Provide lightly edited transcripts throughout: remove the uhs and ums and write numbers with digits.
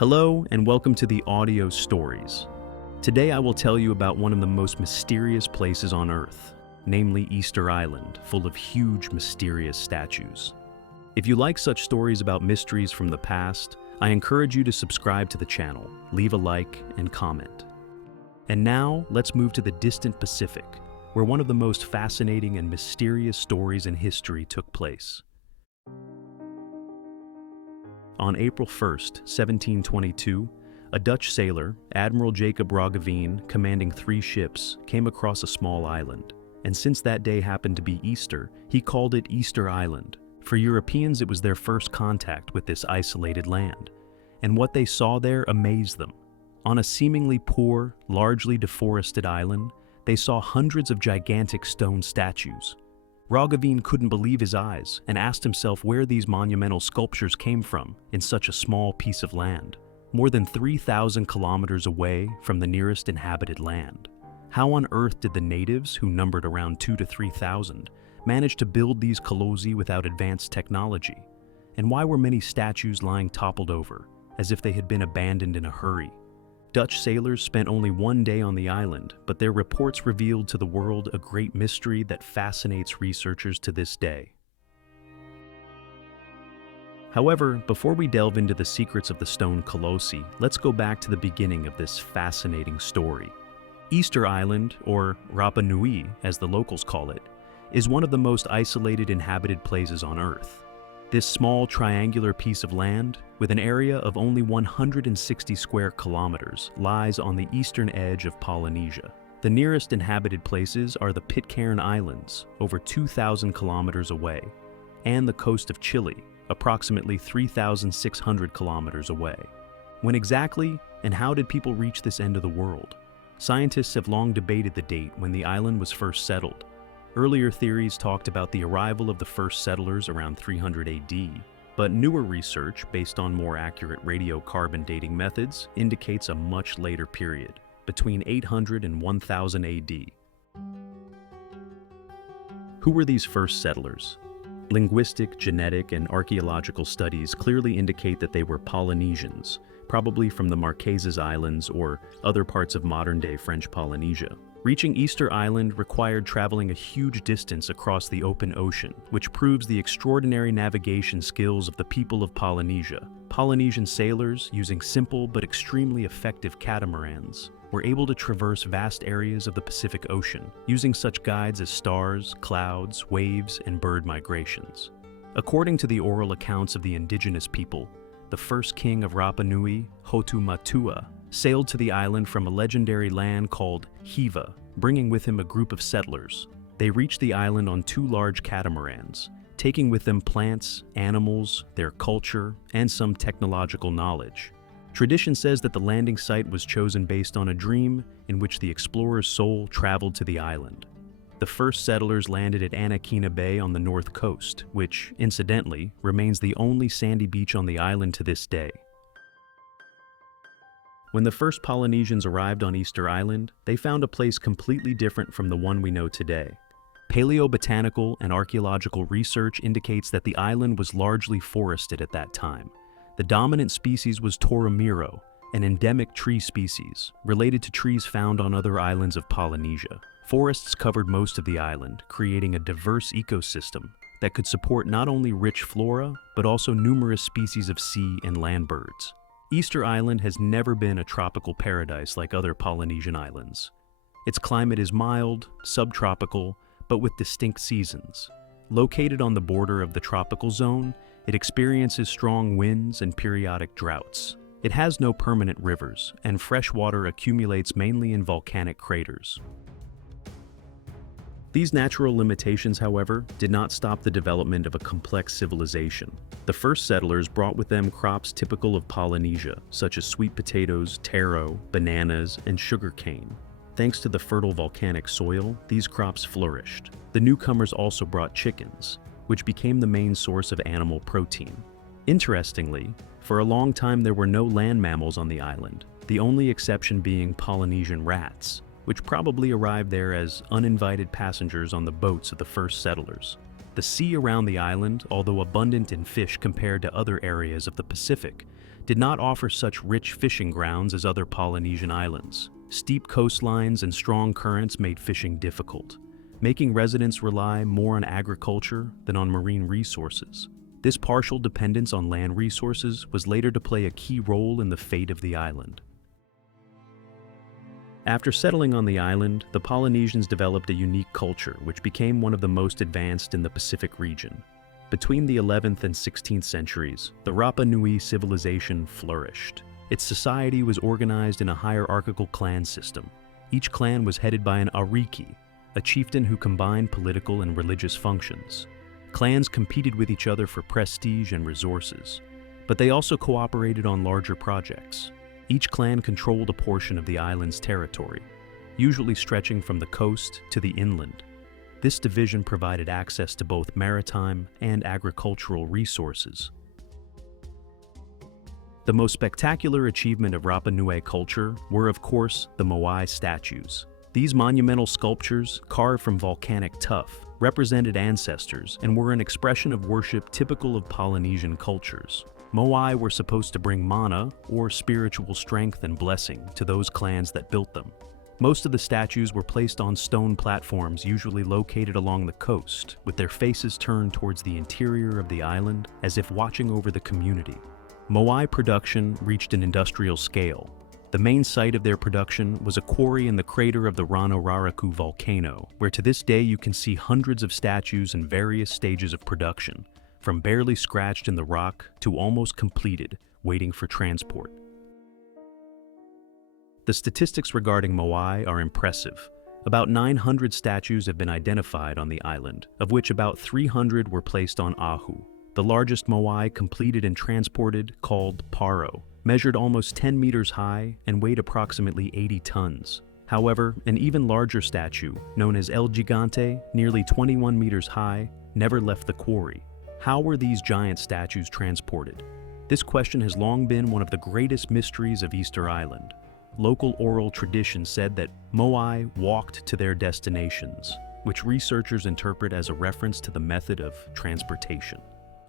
Hello and welcome to the Audio Stories. Today I will tell you about one of the most mysterious places on Earth, namely Easter Island, full of huge mysterious statues. If you like such stories about mysteries from the past, I encourage you to subscribe to the channel, leave a like, and comment. And now, let's move to the distant Pacific, where one of the most fascinating and mysterious stories in history took place. On April 1st, 1722, a Dutch sailor, Admiral Jacob Roggeveen, commanding 3 ships, came across a small island. And since that day happened to be Easter, he called it Easter Island. For Europeans, it was their first contact with this isolated land. And what they saw there amazed them. On a seemingly poor, largely deforested island, they saw hundreds of gigantic stone statues. Roggeveen couldn't believe his eyes and asked himself where these monumental sculptures came from in such a small piece of land, more than 3,000 kilometers away from the nearest inhabited land. How on earth did the natives, who numbered around 2,000 to 3,000, manage to build these colossi without advanced technology? And why were many statues lying toppled over, as if they had been abandoned in a hurry? Dutch sailors spent only 1 day on the island, but their reports revealed to the world a great mystery that fascinates researchers to this day. However, before we delve into the secrets of the stone colossi, let's go back to the beginning of this fascinating story. Easter Island, or Rapa Nui as the locals call it, is one of the most isolated inhabited places on Earth. This small triangular piece of land, with an area of only 160 square kilometers, lies on the eastern edge of Polynesia. The nearest inhabited places are the Pitcairn Islands, over 2,000 kilometers away, and the coast of Chile, approximately 3,600 kilometers away. When exactly and how did people reach this end of the world? Scientists have long debated the date when the island was first settled. Earlier theories talked about the arrival of the first settlers around 300 AD, but newer research, based on more accurate radiocarbon dating methods, indicates a much later period, between 800 and 1000 AD. Who were these first settlers? Linguistic, genetic, and archaeological studies clearly indicate that they were Polynesians, probably from the Marquesas Islands or other parts of modern-day French Polynesia. Reaching Easter Island required traveling a huge distance across the open ocean, which proves the extraordinary navigation skills of the people of Polynesia. Polynesian sailors, using simple but extremely effective catamarans, were able to traverse vast areas of the Pacific Ocean, using such guides as stars, clouds, waves, and bird migrations. According to the oral accounts of the indigenous people, the first king of Rapa Nui, Hotu Matua, sailed to the island from a legendary land called Hiva, bringing with him a group of settlers. They reached the island on 2 large catamarans, taking with them plants, animals, their culture, and some technological knowledge. Tradition says that the landing site was chosen based on a dream in which the explorer's soul traveled to the island. The first settlers landed at Anakina Bay on the north coast, which, incidentally, remains the only sandy beach on the island to this day. When the first Polynesians arrived on Easter Island, they found a place completely different from the one we know today. Paleobotanical and archaeological research indicates that the island was largely forested at that time. The dominant species was Toromiro, an endemic tree species, related to trees found on other islands of Polynesia. Forests covered most of the island, creating a diverse ecosystem that could support not only rich flora, but also numerous species of sea and land birds. Easter Island has never been a tropical paradise like other Polynesian islands. Its climate is mild, subtropical, but with distinct seasons. Located on the border of the tropical zone, it experiences strong winds and periodic droughts. It has no permanent rivers, and fresh water accumulates mainly in volcanic craters. These natural limitations, however, did not stop the development of a complex civilization. The first settlers brought with them crops typical of Polynesia, such as sweet potatoes, taro, bananas, and sugarcane. Thanks to the fertile volcanic soil, these crops flourished. The newcomers also brought chickens, which became the main source of animal protein. Interestingly, for a long time there were no land mammals on the island, the only exception being Polynesian rats, which probably arrived there as uninvited passengers on the boats of the first settlers. The sea around the island, although abundant in fish compared to other areas of the Pacific, did not offer such rich fishing grounds as other Polynesian islands. Steep coastlines and strong currents made fishing difficult, making residents rely more on agriculture than on marine resources. This partial dependence on land resources was later to play a key role in the fate of the island. After settling on the island, the Polynesians developed a unique culture which became one of the most advanced in the Pacific region. Between the 11th and 16th centuries, the Rapa Nui civilization flourished. Its society was organized in a hierarchical clan system. Each clan was headed by an ariki, a chieftain who combined political and religious functions. Clans competed with each other for prestige and resources, but they also cooperated on larger projects. Each clan controlled a portion of the island's territory, usually stretching from the coast to the inland. This division provided access to both maritime and agricultural resources. The most spectacular achievement of Rapa Nui culture were, of course, the moai statues. These monumental sculptures, carved from volcanic tuff, represented ancestors and were an expression of worship typical of Polynesian cultures. Moai were supposed to bring mana, or spiritual strength and blessing, to those clans that built them. Most of the statues were placed on stone platforms usually located along the coast, with their faces turned towards the interior of the island as if watching over the community. Moai production reached an industrial scale. The main site of their production was a quarry in the crater of the Rano-Raraku volcano, where to this day you can see hundreds of statues in various stages of production, from barely scratched in the rock to almost completed, waiting for transport. The statistics regarding moai are impressive. About 900 statues have been identified on the island, of which about 300 were placed on Ahu. The largest moai completed and transported, called Paro, measured almost 10 meters high and weighed approximately 80 tons. However, an even larger statue, known as El Gigante, nearly 21 meters high, never left the quarry. How were these giant statues transported? This question has long been one of the greatest mysteries of Easter Island. Local oral tradition said that moai walked to their destinations, which researchers interpret as a reference to the method of transportation.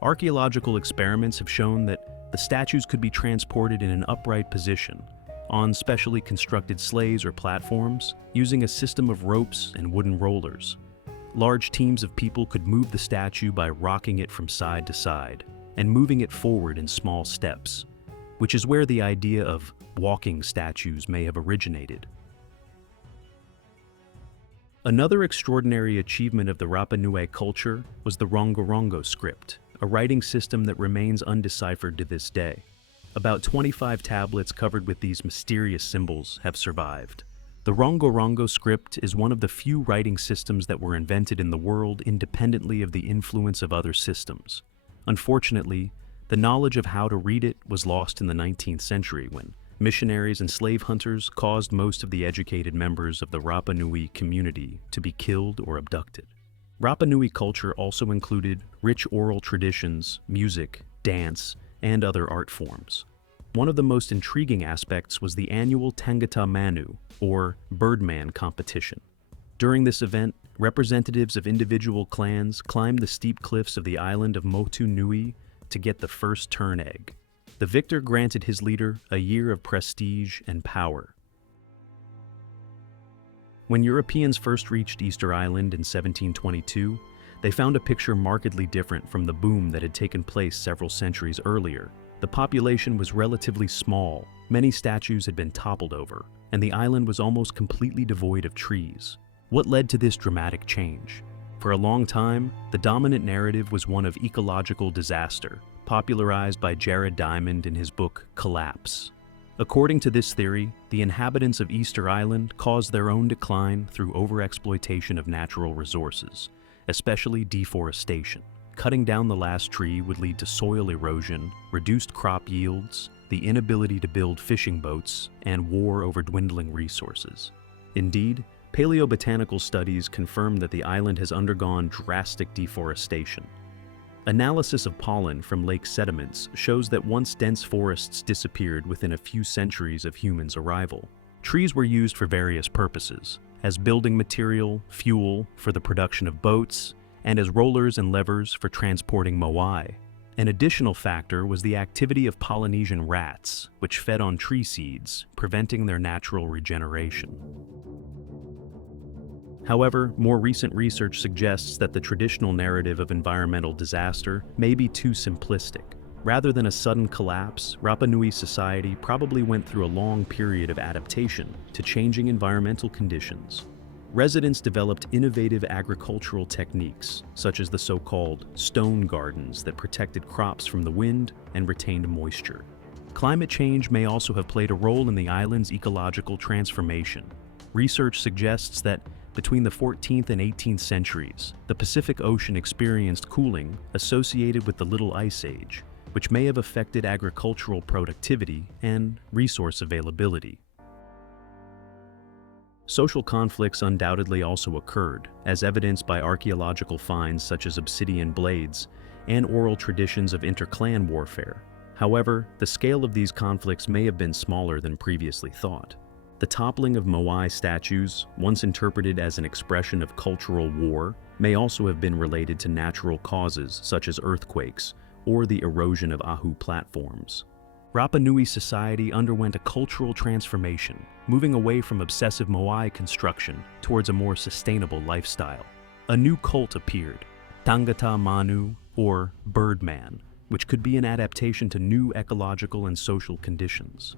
Archaeological experiments have shown that the statues could be transported in an upright position, on specially constructed sleighs or platforms, using a system of ropes and wooden rollers. Large teams of people could move the statue by rocking it from side to side and moving it forward in small steps, which is where the idea of walking statues may have originated. Another extraordinary achievement of the Rapa Nui culture was the Rongorongo script, a writing system that remains undeciphered to this day. About 25 tablets covered with these mysterious symbols have survived. The Rongorongo script is one of the few writing systems that were invented in the world independently of the influence of other systems. Unfortunately, the knowledge of how to read it was lost in the 19th century when missionaries and slave hunters caused most of the educated members of the Rapa Nui community to be killed or abducted. Rapa Nui culture also included rich oral traditions, music, dance, and other art forms. One of the most intriguing aspects was the annual Tangata Manu, or Birdman competition. During this event, representatives of individual clans climbed the steep cliffs of the island of Motu Nui to get the first turn egg. The victor granted his leader a year of prestige and power. When Europeans first reached Easter Island in 1722, they found a picture markedly different from the boom that had taken place several centuries earlier. The population was relatively small, many statues had been toppled over, and the island was almost completely devoid of trees. What led to this dramatic change? For a long time, the dominant narrative was one of ecological disaster, popularized by Jared Diamond in his book Collapse. According to this theory, the inhabitants of Easter Island caused their own decline through overexploitation of natural resources, especially deforestation. Cutting down the last tree would lead to soil erosion, reduced crop yields, the inability to build fishing boats, and war over dwindling resources. Indeed, paleobotanical studies confirm that the island has undergone drastic deforestation. Analysis of pollen from lake sediments shows that once dense forests disappeared within a few centuries of humans' arrival. Trees were used for various purposes, as building material, fuel for the production of boats, and as rollers and levers for transporting moai. An additional factor was the activity of Polynesian rats, which fed on tree seeds, preventing their natural regeneration. However, more recent research suggests that the traditional narrative of environmental disaster may be too simplistic. Rather than a sudden collapse, Rapa Nui society probably went through a long period of adaptation to changing environmental conditions. Residents developed innovative agricultural techniques, such as the so-called stone gardens that protected crops from the wind and retained moisture. Climate change may also have played a role in the island's ecological transformation. Research suggests that between the 14th and 18th centuries, the Pacific Ocean experienced cooling associated with the Little Ice Age, which may have affected agricultural productivity and resource availability. Social conflicts undoubtedly also occurred, as evidenced by archaeological finds such as obsidian blades and oral traditions of interclan warfare. However, the scale of these conflicts may have been smaller than previously thought. The toppling of moai statues, once interpreted as an expression of cultural war, may also have been related to natural causes such as earthquakes or the erosion of ahu platforms. Rapa Nui society underwent a cultural transformation, moving away from obsessive moai construction towards a more sustainable lifestyle. A new cult appeared, Tangata Manu, or Birdman, which could be an adaptation to new ecological and social conditions.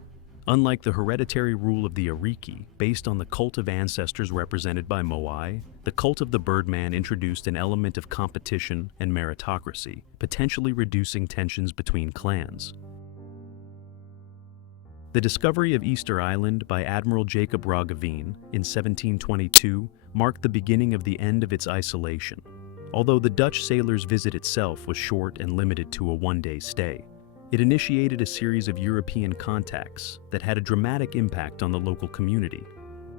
Unlike the hereditary rule of the Ariki, based on the cult of ancestors represented by moai, the cult of the Birdman introduced an element of competition and meritocracy, potentially reducing tensions between clans. The discovery of Easter Island by Admiral Jacob Roggeveen in 1722 marked the beginning of the end of its isolation, although the Dutch sailors' visit itself was short and limited to a one-day stay. It initiated a series of European contacts that had a dramatic impact on the local community.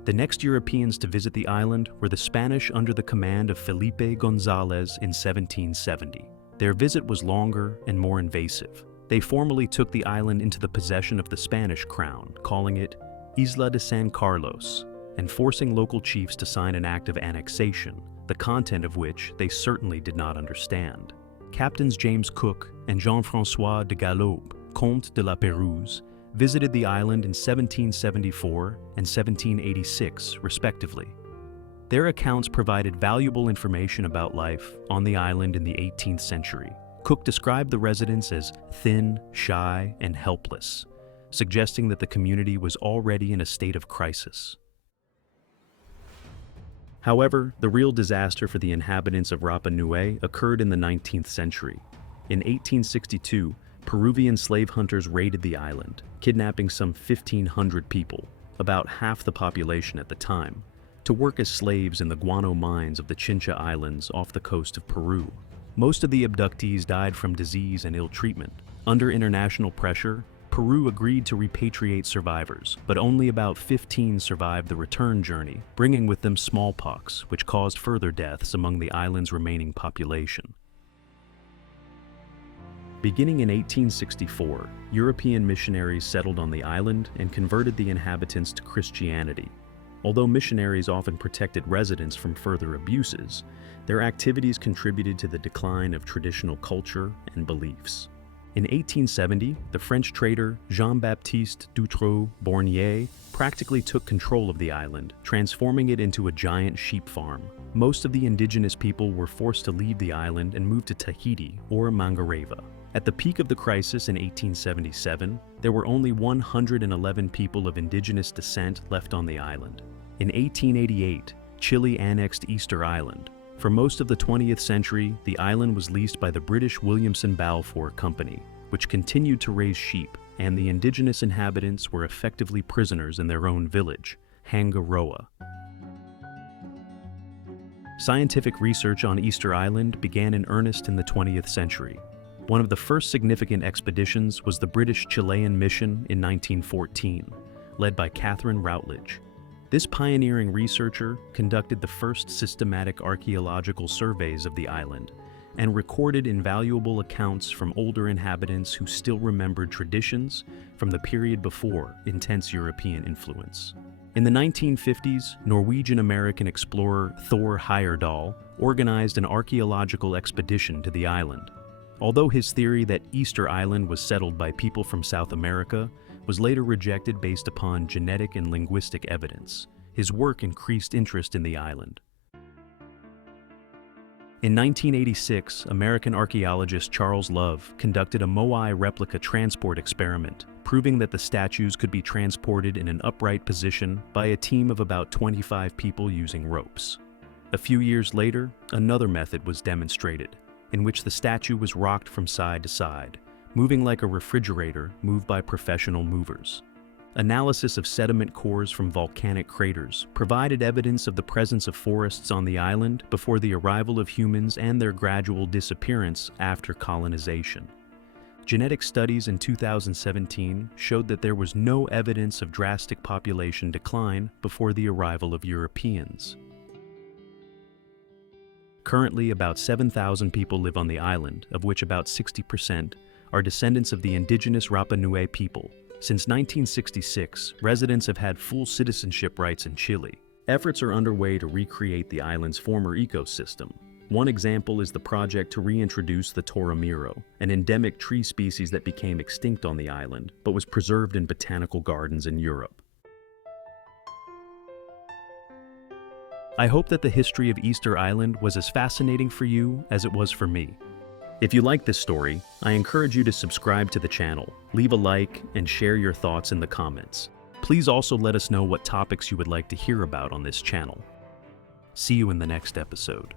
The next Europeans to visit the island were the Spanish under the command of Felipe González in 1770. Their visit was longer and more invasive. They formally took the island into the possession of the Spanish crown, calling it Isla de San Carlos, and forcing local chiefs to sign an act of annexation, the content of which they certainly did not understand. Captains James Cook and Jean-François de Galaup, Comte de la Pérouse, visited the island in 1774 and 1786, respectively. Their accounts provided valuable information about life on the island in the 18th century. Cook described the residents as thin, shy, and helpless, suggesting that the community was already in a state of crisis. However, the real disaster for the inhabitants of Rapa Nui occurred in the 19th century. In 1862, Peruvian slave hunters raided the island, kidnapping some 1,500 people, about half the population at the time, to work as slaves in the guano mines of the Chincha Islands off the coast of Peru. Most of the abductees died from disease and ill treatment. Under international pressure, Peru agreed to repatriate survivors, but only about 15 survived the return journey, bringing with them smallpox, which caused further deaths among the island's remaining population. Beginning in 1864, European missionaries settled on the island and converted the inhabitants to Christianity. Although missionaries often protected residents from further abuses, their activities contributed to the decline of traditional culture and beliefs. In 1870, the French trader Jean-Baptiste Dutrou-Bornier practically took control of the island, transforming it into a giant sheep farm. Most of the indigenous people were forced to leave the island and move to Tahiti or Mangareva. At the peak of the crisis in 1877, there were only 111 people of indigenous descent left on the island. In 1888, Chile annexed Easter Island. For most of the 20th century, the island was leased by the British Williamson Balfour Company, which continued to raise sheep, and the indigenous inhabitants were effectively prisoners in their own village, Hangaroa. Scientific research on Easter Island began in earnest in the 20th century. One of the first significant expeditions was the British-Chilean mission in 1914, led by Catherine Routledge. This pioneering researcher conducted the first systematic archaeological surveys of the island and recorded invaluable accounts from older inhabitants who still remembered traditions from the period before intense European influence. In the 1950s, Norwegian-American explorer Thor Heyerdahl organized an archaeological expedition to the island. Although his theory that Easter Island was settled by people from South America was later rejected based upon genetic and linguistic evidence, his work increased interest in the island. In 1986, American archaeologist Charles Love conducted a moai replica transport experiment, proving that the statues could be transported in an upright position by a team of about 25 people using ropes. A few years later, another method was demonstrated, in which the statue was rocked from side to side, moving like a refrigerator moved by professional movers. Analysis of sediment cores from volcanic craters provided evidence of the presence of forests on the island before the arrival of humans and their gradual disappearance after colonization. Genetic studies in 2017 showed that there was no evidence of drastic population decline before the arrival of Europeans. Currently, about 7,000 people live on the island, of which about 60% are descendants of the indigenous Rapa Nui people. Since 1966, residents have had full citizenship rights in Chile. Efforts are underway to recreate the island's former ecosystem. One example is the project to reintroduce the toramiro, an endemic tree species that became extinct on the island, but was preserved in botanical gardens in Europe. I hope that the history of Easter Island was as fascinating for you as it was for me. If you like this story, I encourage you to subscribe to the channel, leave a like, and share your thoughts in the comments. Please also let us know what topics you would like to hear about on this channel. See you in the next episode.